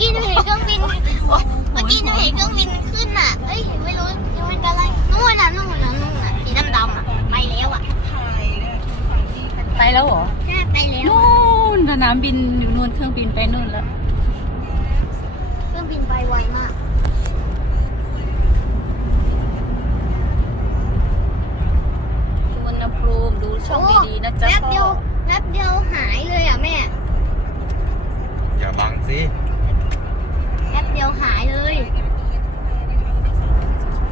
กี้หนูเห็นเครื่องบิน เมื่อกี้หนูเห็นเครื่องบินขึ้นอะเอ้ยไม่รู้ยังมันกำลังนู่นน่ะนู่นน่ะนู่นน่ะสีดำๆอะไปแล้วอะไปแล้วเหรอใช่ไปแล้วนู่นสนามบินอยู่นู่นเครื่องบินไปนู่นแล้ว เครื่องบินไปไวมากดูอุณหภูมิดูช่องดีๆนะจ๊ะแป๊บเดียวแป๊บเดียวหายเลยอะแม่ อย่าบังสิ ป๊บเดียวหายเลย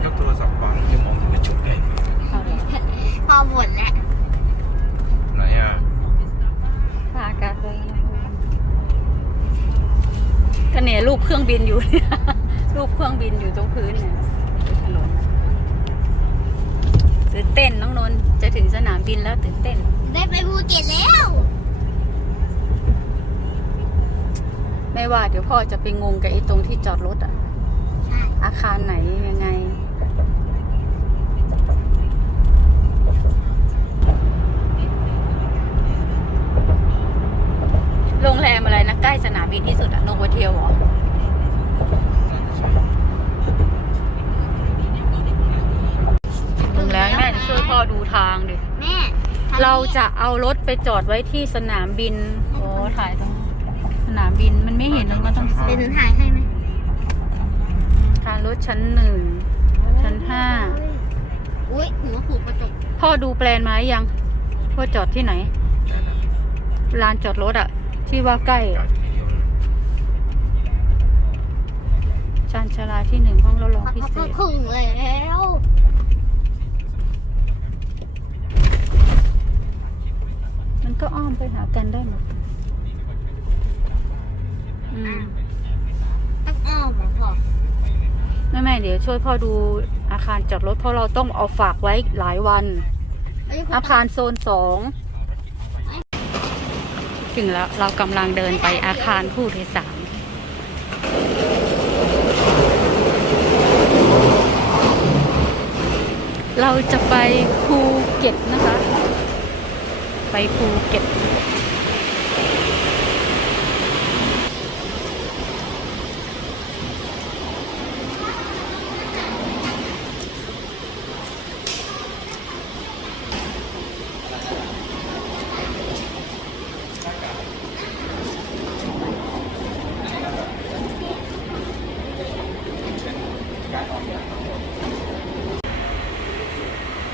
ยกโทรศัพท์บังจะมองเห็นเป็นชุดเลยเอาเหรอพอหมดแล้วไหนอะค่าอากาศเลยนะก็เนี่ยรูปเครื่องบินอยู่เนี่ยรูปเครื่องบินอยู่ตรงพื้นเนี่ยถนนน่ะตื่นเต้นน้องนนท์จะถึงสนามบินแล้วตื่นเต้น ได้ไปภูเก็ตแล้ว ไม่ว่าเดี๋ยวพ่อจะไปงงกับไอ้ตรงที่จอดรถอะใช่อาคารไหนยังไง โรงแรมอะไรนะใกล้สนามบินที่สุดอะโนโวเทลเหรอถึงแล้วแม่จะช่วยพ่อดูทางดิ แม่ทงนี้เราจะเอารถไปจอดไว้ที่สนามบิน โอ้ถ่ายตรงสนาม บินมันไม่เห็นมันต้องเดี๋ยวหนูถ่ายให้ไหมการรถชั้นหนึ่งชั้นห้าอุ้ยหัวผูกกระจกพ่อดูแปลนมาหรือยังว่าจอดที่ไหนลานจอดรถอะที่ว่าใกล้จออะดทีเดียวเลยชานชาลาที่หนึ่งห้องรับรองพักพิพักเศพักษพึ่งแล้วมันก็อ้อมไปหากันได้หมดอืม ต้องอ้อมเหรอพ่อไม่ไม่เดี๋ยวช่วยพ่อดูอาคารจอดรถเพราะเราต้องเอาฝากไว้หลายวัน เยอาคารโซนสองถึงแล้วเรากำลังเดินไปอาคารผู้โดยสารเราจะไปภูเก็ตนะคะ ไปภูเก็ต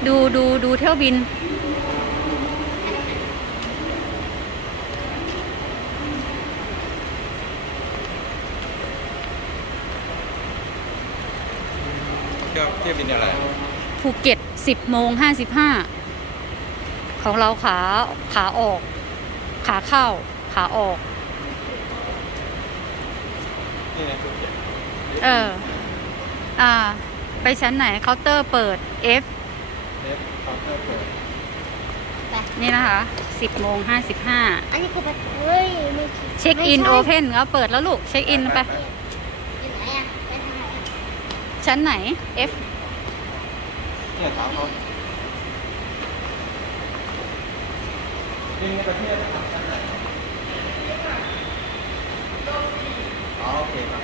ดูดูดู เที่ยวบิน เที่ยวเที่ยวบินอะไรภูเก็ต 10โมง55 ของเราขาขาออก ขาเข้า ขาออก นี่นะภูเก็ตเออ อ่า ไปชั้นไหนเคาน์เตอร์เปิด F เนฟเคา น์เตอร์เปิดนี่นะคะ10โมง55อันนี้คือแบบเฮ้ยไม่คิดเช็คอินไม่โอใช่เพนก็เปิดแล้วลูก เช็คอินไป อยู่ไหนอะไปทางไหนอะชั้นไหน F เนี่ยถามเขาบินในประเทศนะครับชั้นไหนอ๋อโอเคครับ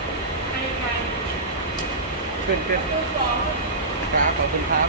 ขึ้นขึ้นครับขอบคุณครับ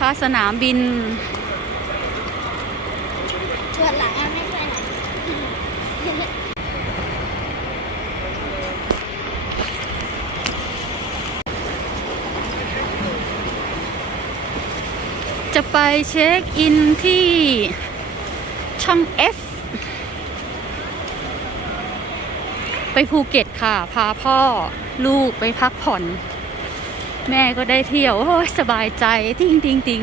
นะคะ สนามบินปวดหลังอะไม่ช่วยหนจะไปเช็คอินที่ช่อง F ไปภูเก็ตค่ะ พาพ่อลูกไปพักผ่อน แม่ก็ได้เที่ยวโอ้ยสบายใจติงติงติง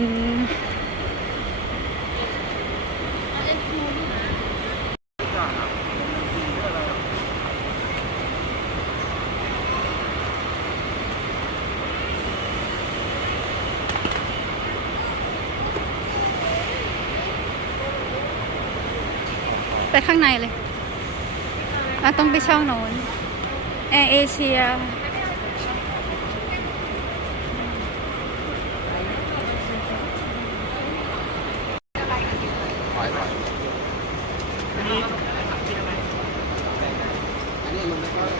ไปข้างในเลยต้องไปช่องโน้นแอร์เอเชีย ถอยถอยอันนี้มันไม่ค่อย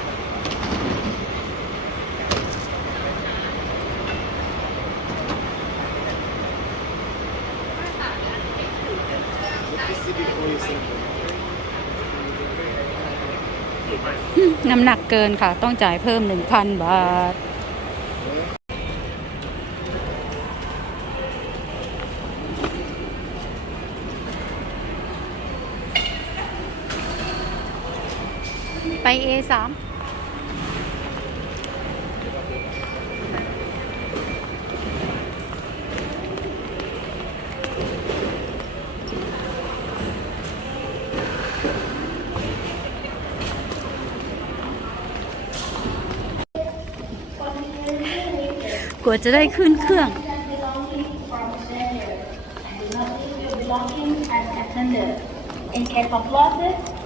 น้ำหนักเกินค่ะ ต้องจ่ายเพิ่ม 1,000 บาท ไปเอสามกว่าจะได้ขึ้นเครื่อง In case of losses,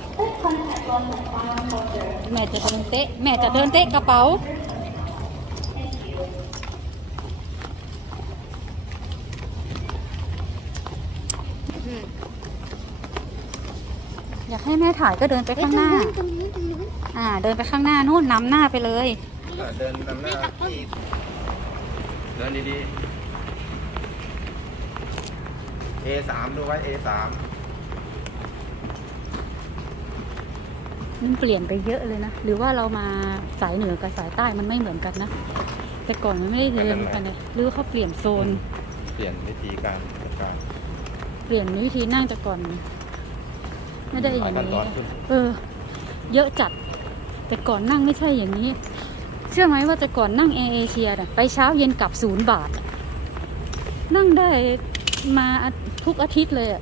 แม่จะเดินเตะ แม่จะเดินเตะกระเป๋า อยากให้แม่ถ่ายก็เดินไปข้างหน้า อ่า เดินไปข้างหน้านู่นนำหน้าไปเลย เดินนำหน้า เดินดีๆ A3 ดูไว้ A3 มั นเปลี่ยนไปเยอะเลยนะ หรือว่าเรามาสายเหนือกับสายใต้มันไม่เหมือนกันนะ แต่ก่อนมันไม่ได้เดินกันเลยหรือว่าเขาเปลี่ยนโซน เปลี่ยนวิธีการจัดการเปลี่ยนวิธีนั่งแต่ก่อน ไม่ได้อย่างหลายขั้นตนี้อนขึ้นเออ เยอะจัด แต่ก่อนนั่งไม่ใช่อย่างนี้ เชื่อไหมว่าแต่ก่อนนั่งแอร์เอเชียน่ะไปเช้าเย็นกลับศูนย์บาทอะนั่งได้มาทุกอาทิตย์เลยอะ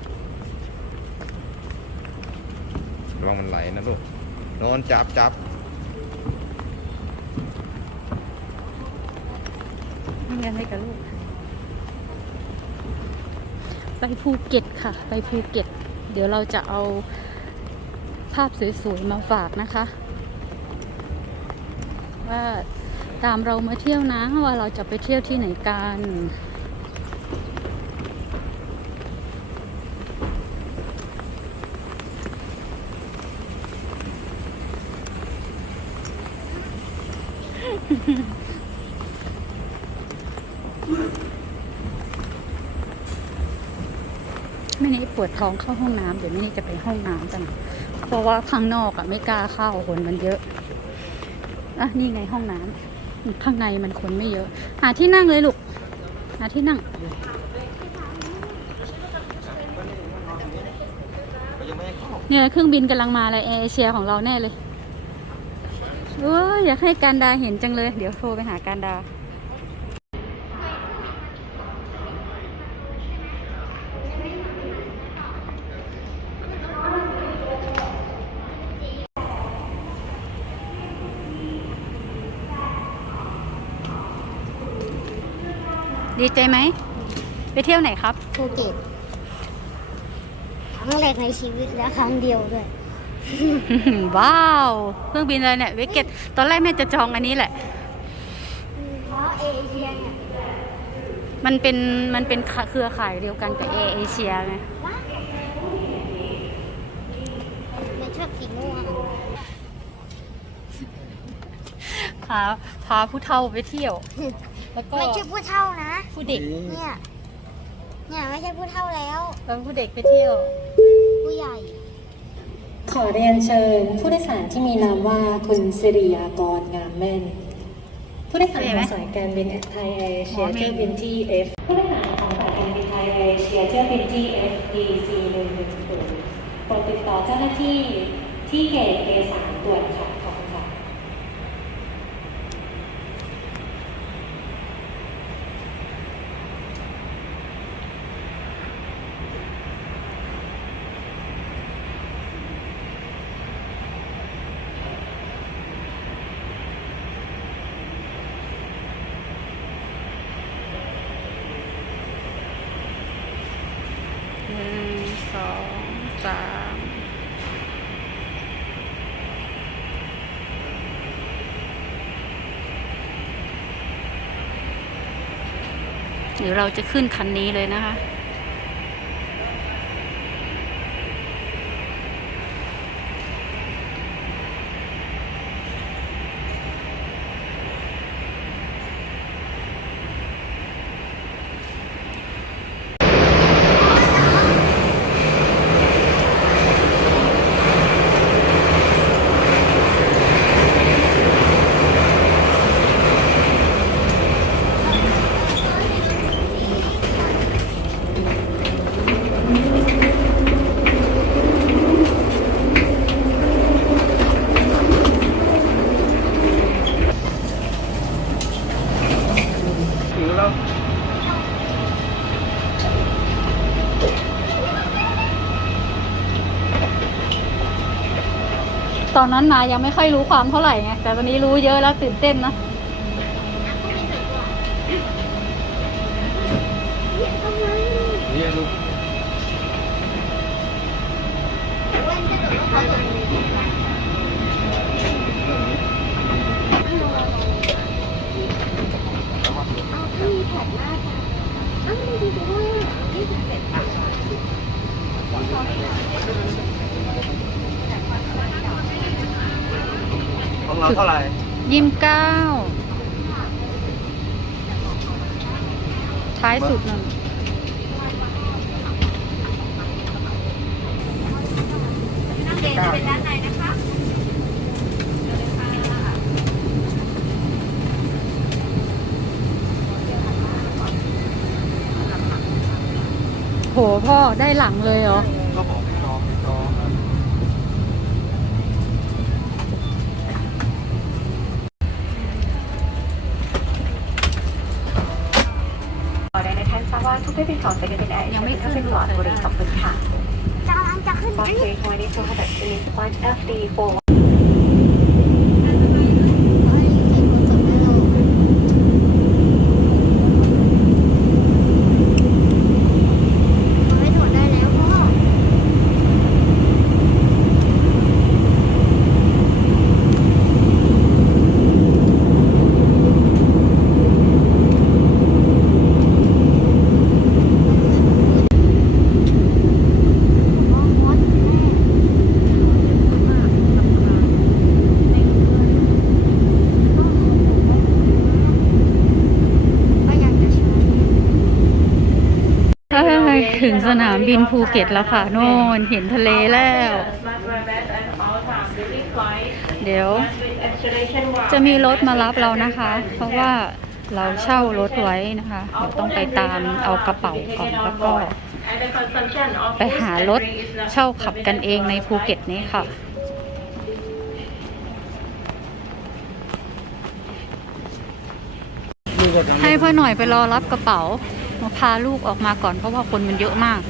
ระวังมันไหลนะลูก โดนจับจับไม่งั้นให้กับลูก ไปภูเก็ตค่ะ ไปภูเก็ต เดี๋ยวเราจะเอาภาพสวยๆมาฝากนะคะ ว่าตามเรามาเที่ยวนะว่าเราจะไปเที่ยวที่ไหนกัน ไม่นี่ปวดท้องเข้าห้องน้ำเดี๋ยวไม่นี่จะไปห้องน้ำกัน เพราะว่าข้างนอกอะไม่กล้าเข้าคนมันเยอะอะนี่ไงห้องน้ำข้างในมันคนไม่เยอะ หาที่นั่งเลยลูก หาที่นั่งยังไม่ให้เนี่ยเครื่องบินกำลังมาเลยแอร์เอเชียของเราแน่เลย อยากให้การดาเห็นจังเลย เดี๋ยวโทรไปหาการดา ดีใจไหม ไปเที่ยวไหนครับ ภูเก็ตครั้งแรกในชีวิตและครั้งเดียวด้วย ว้าว เครื่องบินอะไรเนี่ยวิกเก็ตตอนแรกแม่จะจองอันนี้แหละเพราะเอเชียเนี่ยมันเป็นมันเป็นเครือข่ายเดียวกันกับแอร์เอเชียไงมันชอบสีม่วงพาพาผู้เฒ่าไปเที่ยว แล้วก็ไม่ใช่ผู้เท่านะผู้เด็กเนี่ยเนี่ยไม่ใช่ผู้เท่าแล้วแล้วผู้เด็กไปเที่ยว ผู้ใหญ่ ขอเรียนเชิญผู้โดยสารที่มีนามว่าคุณสิริยากรงามแม่น ผู้โดยสารของสายการบินไทยแอร์เอเชียเที่ยวบินที่ F ผู้โดยสารของสายการบินไทยเอเชียเที่ยวบินที่ FDC 110โปรดติดต่อเจ้าหน้าที่ที่เกต A3 ด่วนค่ะขอบคุณค่ะ หนึ่งสองสามหรือ เราจะขึ้นคันนี้เลยนะคะ ตอนนั้นนายังไม่ค่อยรู้ความเท่าไหร่ไงแต่ตอนนี้รู้เยอะแล้วตื่นเต้นนะ พ่อได้หลังเลยเหรอก็บอกไม่ซ้อมไม่อขอได้นะคะทราบว่าทุกไม่เป็นของแต่เป็นแอร์ยังไม่ขึ้นเป็นหลอดบริขอทคุณค่ะกำลังจะขึ้น Busway 24 has finished flight FD 4 ถึงสนามบินภูเก็ตแล้วค่ะโน่นเห็นทะเลแล้ว เดี๋ยว จะมีรถมารับเรานะคะ เพราะว่าเราเช่ารถไว้นะคะเดี๋ยวต้องไปตามเอากระเป๋าก่อนแล้วก็ไปหารถเช่าขับกันเองในภูเก็ตนี้ค่ะให้พ่อหน่อยไปรอรับกระเป๋า มาพาลูกออกมาก่อนเพราะว่าคนมันเยอะมาก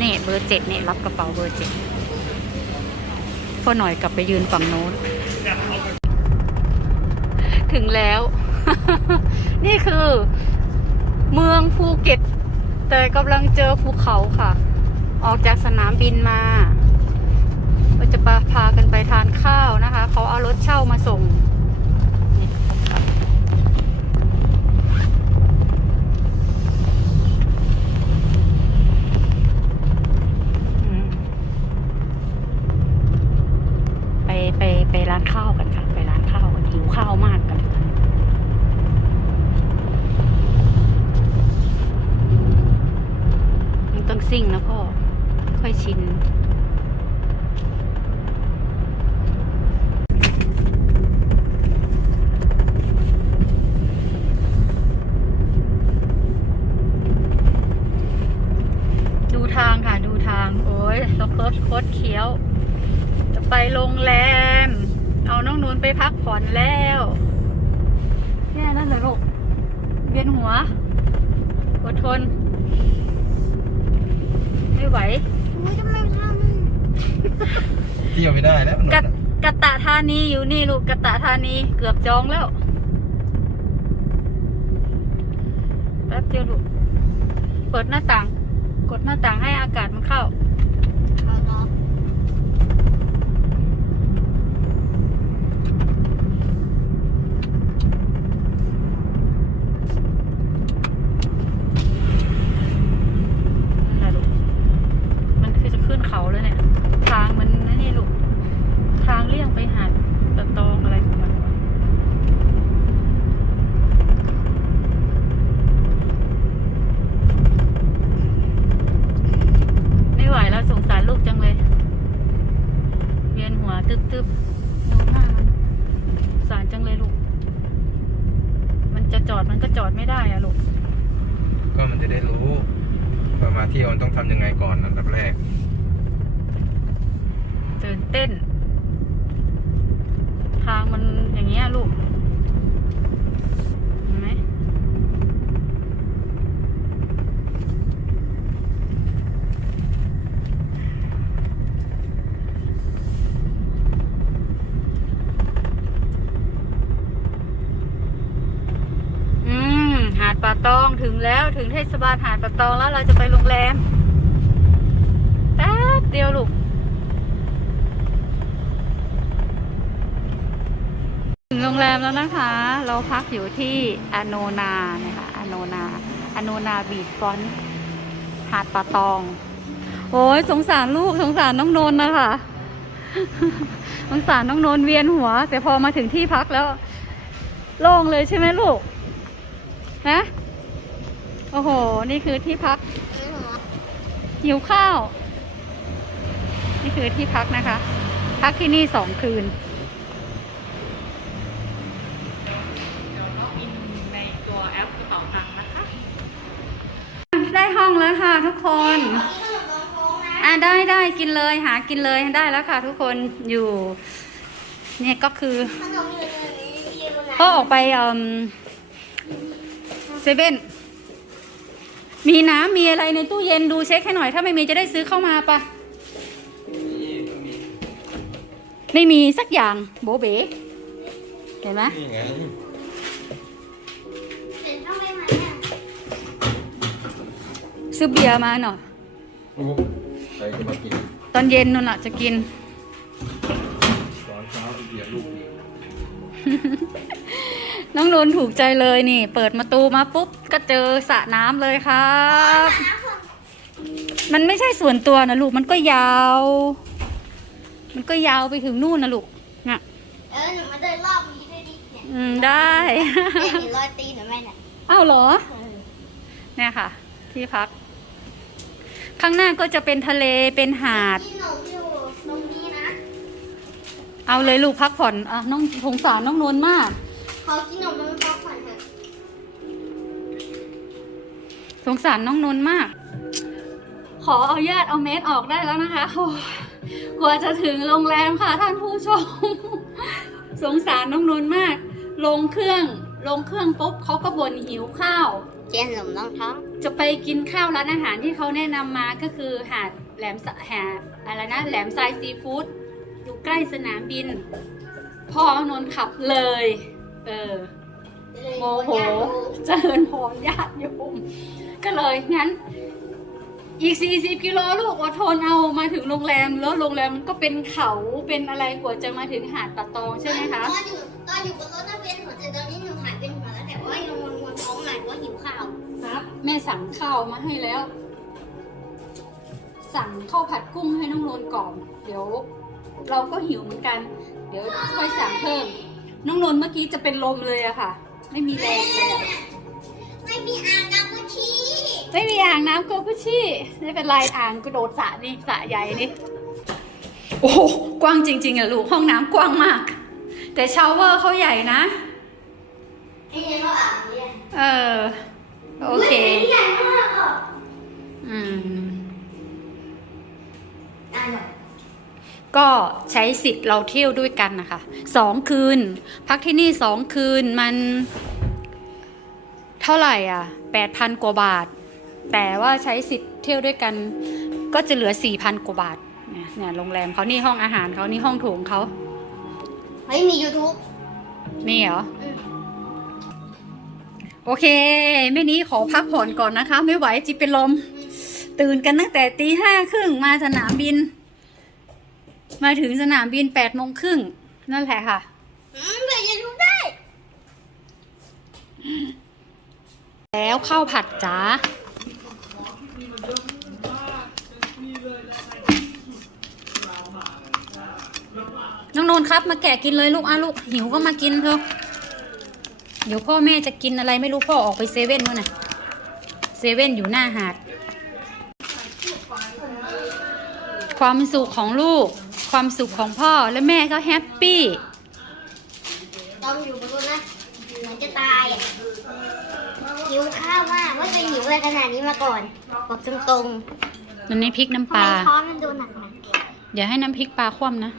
นี่เบอร์เจ็ดนี่รับกระเป๋าเบอร์เจ็ดพ่อหน่อยกลับไปยืนฝั่งโน้นถึงแล้ว นี่คือ เมืองภูเก็ต แต่กำลังเจอภูเขาค่ะ ออกจากสนามบินมาก็จะพากันไปทานข้าวนะคะ เขาเอารถเช่ามาส่งนี่อืมไปไปไปร้านข้าวกันค่ะ ไปร้านข้าวกันหิวข้าวมากกัน มันต้องซิ่งนะพ่อ ค่อยชิน ไปพักผ่อนแล้วแค่นั้นเลยลูกเวียนหัวอดทน ไม่ไหว อุ้ยทำไมท เที่ยวไม่ได้แล้วมันหมด กะ อะ กะตะธา นีอยู่นี่ลูกกะตะธานีเกือบจองแล้วแป๊บเดียวลูกเปิดหน้าต่าง กดหน้าต่างให้อากาศมันเข้าำเขาเนาะ นั่นแหละลูก มันคือจะขึ้นเขาแล้วเนี่ย ทางมันนั่นนี่ลูก ทางเลี่ยงไปหาดตะตองอะไรของมันวะไม่ไหวแล้วสงสารลูกจังเลย เวียนหัวตึบตึบๆดูหน้ามันสงสารจังเลยลูก มันจะจอดมันก็จอดไม่ได้อะลูก ก็มันจะได้รู้ว่ามาเที่ยวมันต้องทำยังไงก่อนอันดับแรก ตื่นเต้น ทางมันอย่างเงี้ยลูกเห็นไหมอืม หาดป่าตอง ถึงแล้วถึงเทศบาลหาดป่าตองแล้วเราจะไปโรงแรมแป๊บเดียวลูกถึงโรงแรมแล้วนะคะ เราพักอยู่ที่อโนนานะคะอโนนาอโนนาบีชฟอนหาดป่าตอง โอ้ยสงสารลูกสงสารน้องนนนะคะสงสารน้องนนเวียนหัว แต่พอมาถึงที่พักแล้วโล่งเลยใช่ไหมลูก นะ โอ้โห นี่คือที่พัก หิวข้าว นี่คือที่พักนะคะ พักที่นี่สองคืนในตัวแอปกระเป๋าตังค์นะคะได้ห้องแล้วค่ะทุกคน อะได้ได้กินเลยหากินเลยได้แล้วค่ะทุกคนอยู่ เนี่ยก็คือขนมอยู่ในนี้อยู่ตรงไหนก็ออกไปเอ่มเซเว่น มีน้ำมีอะไรในตู้เย็นดูเช็คให้หน่อย ถ้าไม่มีจะได้ซื้อเข้ามาปะไม่มีสักอย่างโบเบ๋เห็นไหมนี่ไงเห็นช่องได้ไหมเนี่ยซื้อเบียร์มาหน่อยโอ้ใครจะมากินตอนเย็นนู่นน่ะจะกิน ตอนเช้าไอเดียลูกดี น้องนนท์ถูกใจเลยนี่ เปิดประตูมาปุ๊บ ก็เจอสระน้ำเลยครับ มันไม่ใช่ส่วนตัวนะลูก มันก็ยาว มันก็ยาวไปถึงนู่นนะลูกน่ะเออหนูมาเดินรอบนี้ด้วยดิเนี่ยอืมได้ เนี่ยเห็นรอยตีนหรือไม่เนี่ยอ้าวเหรอ เออเนี่ยค่ะ ที่พัก ข้างหน้าก็จะเป็นทะเลเป็นหาดที่หนูอยู่ตรงนี้นะเอาเลยลูกพักผ่อนอะน้องสงสารน้องนนท์มากข อกินขนมมันพักผ่อนเถอะสงสารน้องนนท์มาก ขอเอาญาติเอาเมสออกได้แล้วนะคะโอ้ยกว่าจะถึงโรงแรมค่ะท่านผู้ชม สงสารน้องนนท์มาก ลงเครื่อง ลงเครื่องปุ๊บเขาก็บ่นหิวข้าว เจียนขนมน้องท้อง จะไปกินข้าวร้านอาหารที่เขาแนะนำมาก็คือหาดแหลมสะหาดอะไรนะแหลมทรายซีฟู้ดอยู่ใกล้สนามบินพ่อนนท์ขับเลย เออโมโหเจริญพรญาติโยมก็เลยงั้น อีก40กิโลลูกอดทนเอามาถึงโรงแรมแล้วโรงแรมมันก็เป็นเขาเป็นอะไรกว่าจะมาถึงหาดปะตองใช่ไหมคะตอนอยู่ตอนอยู่บนรถน่ะเวียนหัวแต่ตอนนี้หนูหายเป็นหัวแล้วแต่ว่ายังวนวนท้องหน่อยเพราะหิวข้าวครับ แม่สั่งข้าวมาให้แล้ว สั่งข้าวผัดกุ้งให้น้องโรนก่อน เดี๋ยว เราก็หิวเหมือนกัน เดี๋ยวค่อยสั่งเพิ่ม น้องนนท์เมื่อกี้จะเป็นลมเลยอะค่ะ ไม่มีแรงเลยอะไม่มีอ่างน้ำก็ชี้ไม่มีอ่างน้ำโกกุชิไม่เป็นไรอ่างกระโดดสระนี่สระใหญ่นี่โอ้โหกว้างจริง ๆอะลูกห้องน้ำกว้างมาก แต่ชาวเวอร์เขาใหญ่นะ ไอ้เนี่ยเขาอ่างเนี่ยเออ โอเคฮ้ยใหญ่มากอะ อืม ก็ใช้สิทธิ์เราเที่ยวด้วยกันนะคะสองคืน พักที่นี่สองคืนมันเท่าไหร่อะแปดพันกว่าบาท แต่ว่าใช้สิทธิ์เที่ยวด้วยกัน ก็จะเหลือสี่พันกว่าบาทเนี่ยเนี่ยโรงแรมเขานี่ห้องอาหารเขานี่ห้องโถงเขาเฮ้ยมี YouTube นี่เหรออืมโอเคแม่นี้ขอพักผ่อนก่อนนะคะ ไม่ไหวจิเป็นลม ตื่นกันตั้งแต่ตีห้าครึ่งมาสนามบิน มาถึงสนามบินแปดโมงครึ่งนั่นแหละค่ะอืมเปิด YouTube ได้ แล้วข้าวผัดจ้าน้องนนท์ครับ มาแกะกินเลยลูกอะลูกหิวก็มากินเถอะเดี๋ยวพ่อแม่จะกินอะไรไม่รู้พ่อออกไปเซเว่นมื่อน่ะเซเว่นอยู่หน้าหาด ความสุขของลูก ความสุขของพ่อและแม่ก็แฮปปี้ต้องอยู่บนรถนะเหมือนจะตายอะหิวข้าวมากว่าจะหิวอะไรขนาดนี้มาก่อนบอกตรงมันนี่พริกน้ำๆปลาทำไมท้องมันดูหนักอย่าให้น้ำพริกปลาคว่ำนะ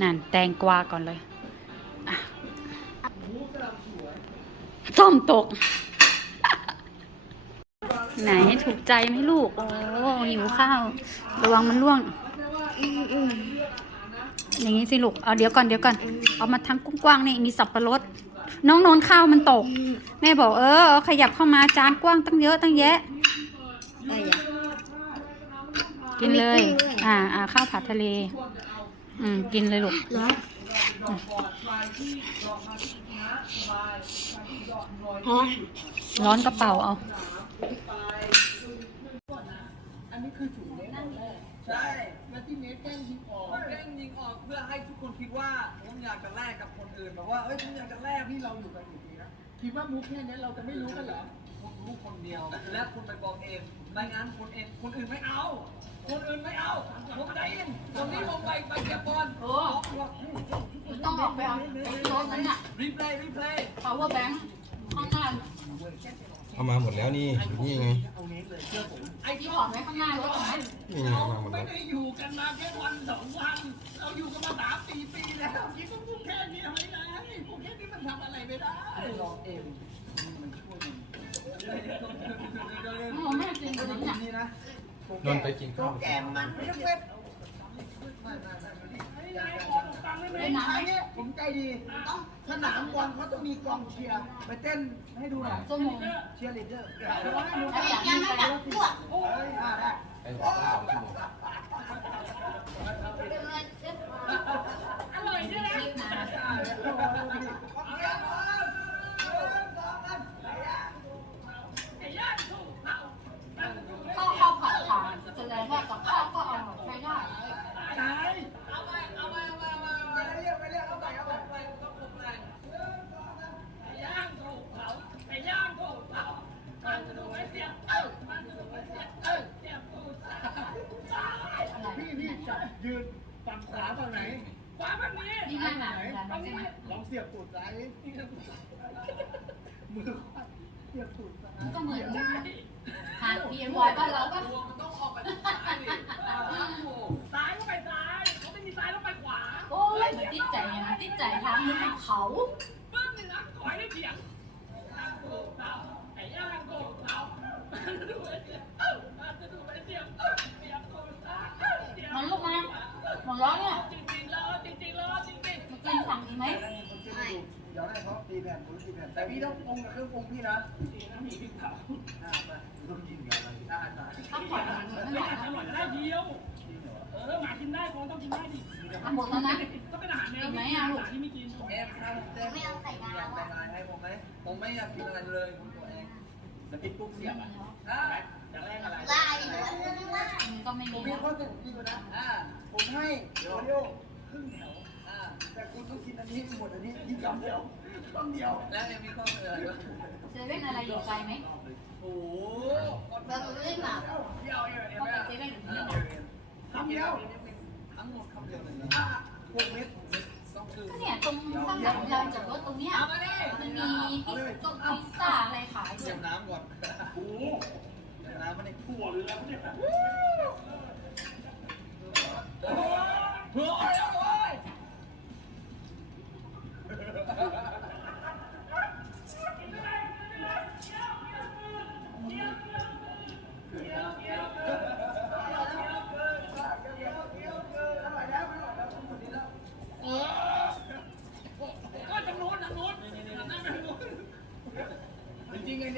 นั่นแตงกวาก่อนเลยอะส้มตก ไหนถูกใจไหมลูก โอ้หิวข้าว ระวังมันร่วงๆ อืมอืมอย่างนี้สิลูก เอาเดี๋ยวก่อนเดี๋ยวก่อน เอามาทั้งกว้างๆนี่มีสับปะรด น้องนนท์ข้าวมันตก แม่บอกเออเอาขยับเข้ามาจานกว้างตั้งเยอะตั้งแยะเอ้ยอย่ากินเลยมีกุ้งด้วยอ่าอ่าข้าวผัดทะเล อืมกินเลยลูกเหรอฮะร้อนกระเป๋าเอา ใช่แล้วที่เมสแกล้งยิงออกแกล้งยิงออกเพื่อให้ทุกคนคิดว่าผมอยากจะแลกกับคนอื่นแบบว่าเอ้ยผมอยากจะแลกที่เราอยู่กันอยู่ดีนะคิดว่ามุกแค่นี้เราจะไม่รู้กันเหรอผมรู้คนเดียว และคุณไปบอกเองไม่งั้นคนเองคนอื่นไม่เอา คนอื่นไม่เอาผมได้เองตรงนี้ลงไปไปเก็บบอลโอ้ต้องออกไปเอาไอ้รถนั้นน่ะรีเพลย์รีเพลย์ power bank ข้างหน้า เอามาหมดแล้วนี่อยู่นี่ไง ไอ้ที่ถอดไว้ข้างหน้ารถเห็นไหมนี่ไงเอามาหมดไม่แล้วได้อยู่กันมาแค่วันสองวัน เราอยู่กันมาสามสี่ปีแล้วคิดว่าพวกแค่นี้ทำไมได้พวกแค่นี้มันทำอะไรไม่ได้ลองเองมันช่วยมันไม่จริงจริงเนี่ยนี่นะนนท์ไปกินข้าว แกมมันไม่ใช่เว็บ เล่นน้ำไหมผมใจดีต้องสนามบอลเขาต้องมีกองเชียร์ไปเต้นให้ดูหน่อยโซโมงเชียร์ลีดเดอร์ถ้าอยากยังมีไม่ไปกลับรถพวโอ้ยอ่าได้ไปสองชั่วโมงข้าวข้าวผัดผ่านแสดงว่ากับข้าวก็อร่อยใช้ได้ ตายเอาไปเอาไปเอาไปเอาไปเอาไปเรียกไปเรียกเอาไปเอาไปเอาไปต้องปลุกแรงไก่ย่างถูกเผาไก่ย่างถูกเผามันจะดูไม่เสียเอ้ามันจะดูไม่เสียเอ้าเสียบตูดตายพี่พี่จับยืนฝั่งขวาฝั่งไหน ขวาฝั่งนี้ นี่ไงหนัง ฝั่งนี้ลองเสียบตูดซ้ายนี่ครับมือขวาเสียบตูดซ้าย ก็เหมือนหางพีเอ็นวอยบ้านเราปะ ตัวมันต้องออกไปทางซ้ายดิซ้ายก็ไปซ้ายเขาไม่มีซ้ายต้องไปขวา โอ้ยมันติดใจไงมันติดใจทางนึกถึงเขา ปึ้งนี่นะขอให้ได้เถียงทางถูกเตาไอ้ย่างถูกเตามันจะดูไอ้เสียงเอ้ามันจะดูไอ้เสียงเอ้าเสียงถูกเตาเอ้าเสียง มันลูกมาหมดร้อนเนี่ย จริงๆแล้วจริงๆแล้วจริงๆ มากินสั่งอีกไหม เดี๋ยวให้เขาตีแผ่นผม ต้องปรุงกับเครื่องปรุงพี่นะมีพริกเผาอ่ามาต้องกินกับอะไรได้ได้ข้าวผัดมันอร่อยอร่อยได้เดียว เออหมากินได้คนต้องกินได้ดิอะหมดแล้วนะก็เป็นอาหารแนวกินไหมอะลูกที่ไม่กินเอฟครับเอฟไม่เอาใส่ดาอยากแต่งงานให้ผมไหมผมไม่อยากกินอะไรเลยผมตัวเองแล้วพริกปุ๊กเสียบอะได้อยากแลกอะไรลายด้วยเรื่องว่าก็ไม่ผมีมมีนข้อเสนอดีกว่านะอ่าผมให้โอริโอครึ่งแถวอ่าแต่คุณต้องกินอันนี้หมดอันนี้กินคำเดียว คำเดียว แล้วยังมีข้อเสนออะไรบ้างเซเว่นอะไรอยู่ไกลไหมโอ้โหเบอร์เล่นมาเดียวเองเข้าไปเซเว่นหรือที่ไหนคำเดียวทั้งหมดคำเดียวเลยอะพวกเม็ดต้องคือก็เนี่ยตรงข้างหลังเราจอดรถตรงเนี้ยเอามาดิมันมีพิซซ่งพิซซ่าอะไรขายด้วเตรียยมน้ำก่อนโอ้เตรียมน้ำมาในถั่วหรืออะไรเนี่ย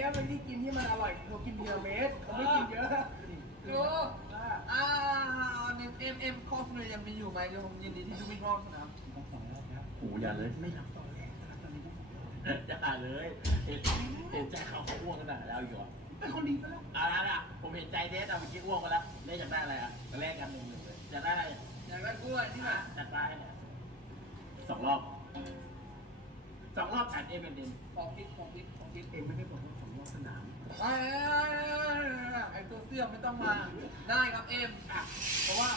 นี้มันที่กินที่มันอร่อยเขากินทีละเม็ดเขาไม่กินเยอะ ดูอ่าเอ็มเอ็มเอ็มคอสเลยยังมีอยู่ไหมเดี๋ยวผม ยินดีที่ดูไม่รอบสนามโอ้อย่าเลยไม่รับตอนแรกนะครับตอนนี้จะตายเลยเห็นเห็นใจเขาเขาอ้วกขนาดแล้วอีกเหรอเป็นคนดีไปแล้วเอะไรอะผมเห็นใจเดสอะเมื่อกี้อ้วกไปแล้วเดสอยากได้อะไรอะมาแลกกันหนึ่งหนึ่งเลยอยากได้อะไรอยากได้กล้วยนี่แหละจัดไปให้หน่อยสองรอบสองรอบผ่านเอ็มเอ็นเอ็มของคิดของคิดของคิดเองไม่ได้บอกว่าผมรอบสนามไอ้ไอ้ตัวเสี่ยมไม่ต้องมาได้ครับเอ็มอะเพราะว่า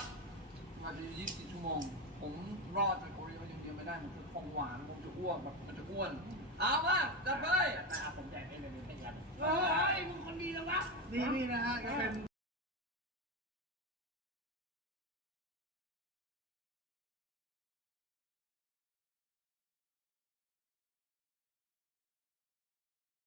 มาจะยี่สิบชั่วโมง ผมรอดจากโคเรียยังกินไม่ได้มันคือของหวานผมจะอ้วนแบบมันจะอ้วน เอามาจัดไปนะครับผมแจกเอ็มเอ็นเอ็มให้กันเฮ้ยมึงคนดีแล้ววะนี่นี่นะฮะก็เป็น